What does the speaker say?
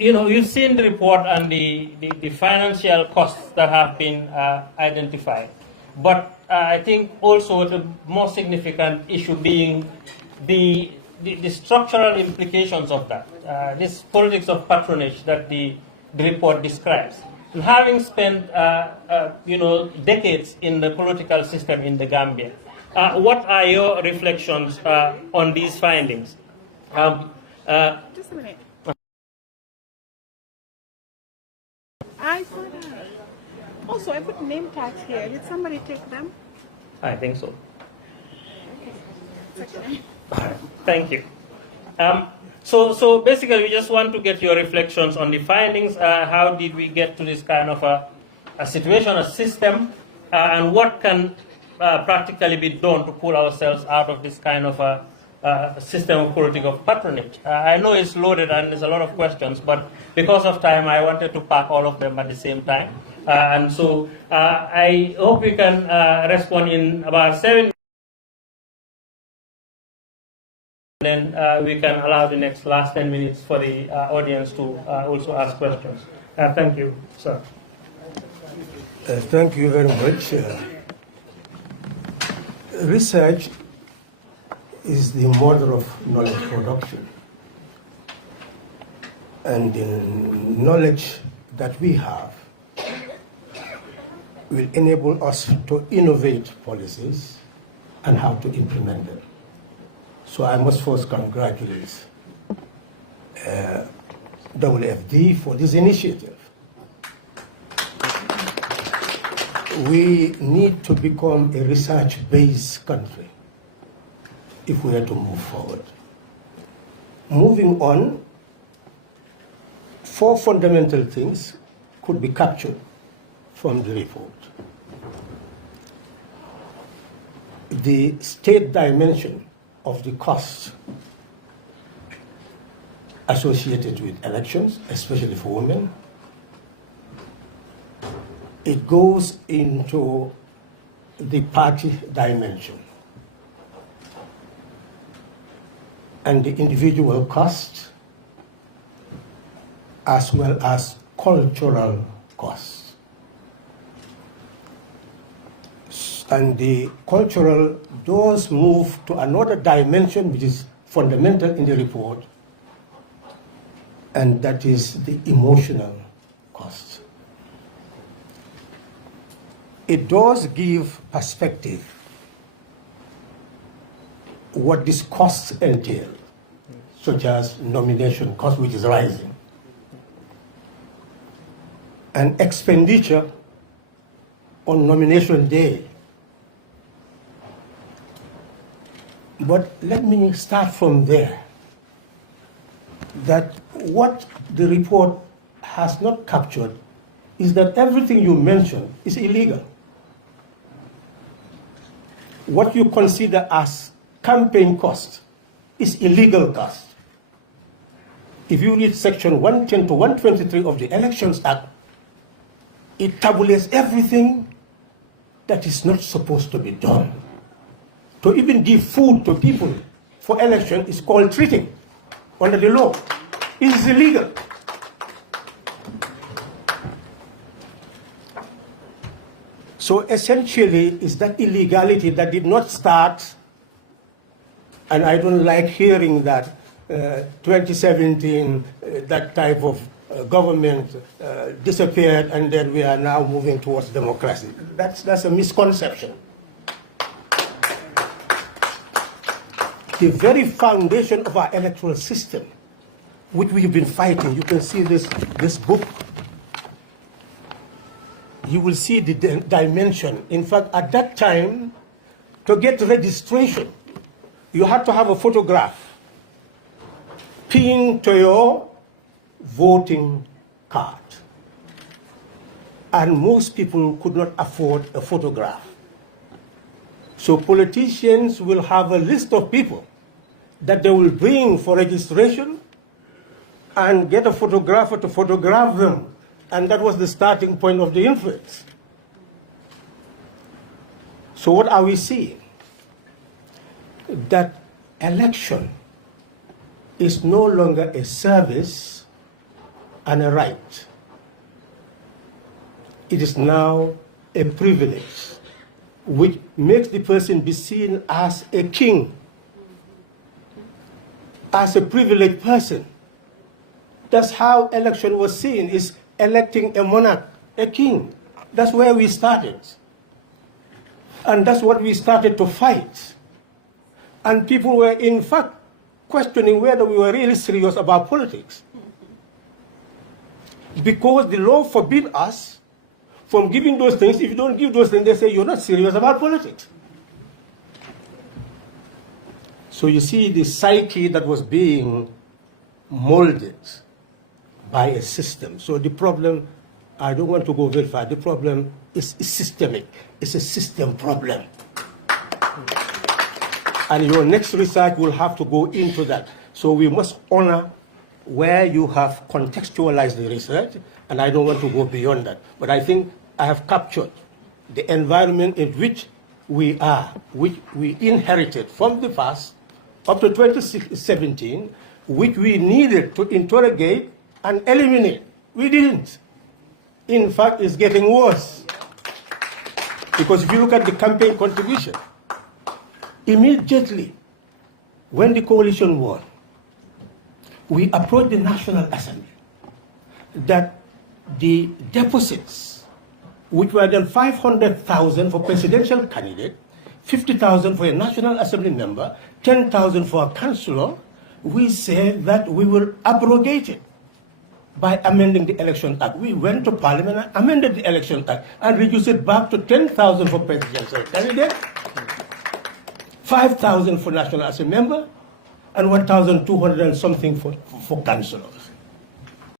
you've seen the report and the financial costs that have been identified. But I think also the more significant issue being the structural implications of that, this politics of patronage that the report describes. And having spent, decades in the political system in the Gambia, what are your reflections on these findings? Just a minute. I put name tags here. Did somebody take them? I think so. Okay. Thank you. So basically, we just want to get your reflections on the findings. How did we get to this kind of a situation, a system, and what can practically be done to pull ourselves out of this kind of a system of political patronage? I know it's loaded and there's a lot of questions, but because of time, I wanted to pack all of them at the same time. And so I hope we can respond in about 7 minutes. Then we can allow the last 10 minutes for the audience to also ask questions. Thank you, sir. Thank you very much. Research is the mother of knowledge production. And the knowledge that we have will enable us to innovate policies and how to implement them. So I must first congratulate WFD for this initiative. We need to become a research-based country if we are to move forward. Moving on, 4 fundamental things could be captured from the report. The state dimension of the costs associated with elections, especially for women. It goes into the party dimension and the individual cost, as well as cultural costs. And the cultural does move to another dimension which is fundamental in the report, and that is the emotional cost. It does give perspective what these costs entail, such as nomination cost, which is rising, and expenditure on nomination day. But let me start from there, that what the report has not captured is that everything you mentioned is illegal. What you consider as campaign cost is illegal cost. If you read section 110 to 123 of the Elections Act, it tabulates everything that is not supposed to be done. To even give food to people for election is called treating under the law. It is illegal. So essentially, it's that illegality that did not start, and I don't like hearing that 2017, that type of government disappeared and then we are now moving towards democracy. That's a misconception. The very foundation of our electoral system, which we've been fighting, you can see this book. You will see the dimension. In fact, at that time, to get registration, you had to have a photograph pinned to your voting card. And most people could not afford a photograph. So politicians will have a list of people that they will bring for registration and get a photographer to photograph them. And that was the starting point of the influence. So what are we seeing? That election is no longer a service and a right. It is now a privilege which makes the person be seen as a king, as a privileged person. That's how election was seen, is electing a monarch, a king. That's where we started. And that's what we started to fight. And people were in fact questioning whether we were really serious about politics. Because the law forbid us from giving those things. If you don't give those things, they say you're not serious about politics. So you see the psyche that was being molded by a system. So the problem, I don't want to go very far, the problem is systemic. It's a system problem. And your next research will have to go into that. So we must honor where you have contextualized the research, and I don't want to go beyond that. But I think I have captured the environment in which we are, which we inherited from the past up to 2017, which we needed to interrogate and eliminate. We didn't. In fact, it's getting worse. Because if you look at the campaign contribution, immediately when the coalition won, we approached the National Assembly that the deposits, which were then 500,000 for presidential candidate, 50,000 for a National Assembly member, 10,000 for a councillor, we said that we will abrogate it by amending the Election Act. We went to Parliament and amended the Election Act and reduced it back to 10,000 for presidential candidate, 5,000 for National Assembly member, and 1,200 and something for councillors.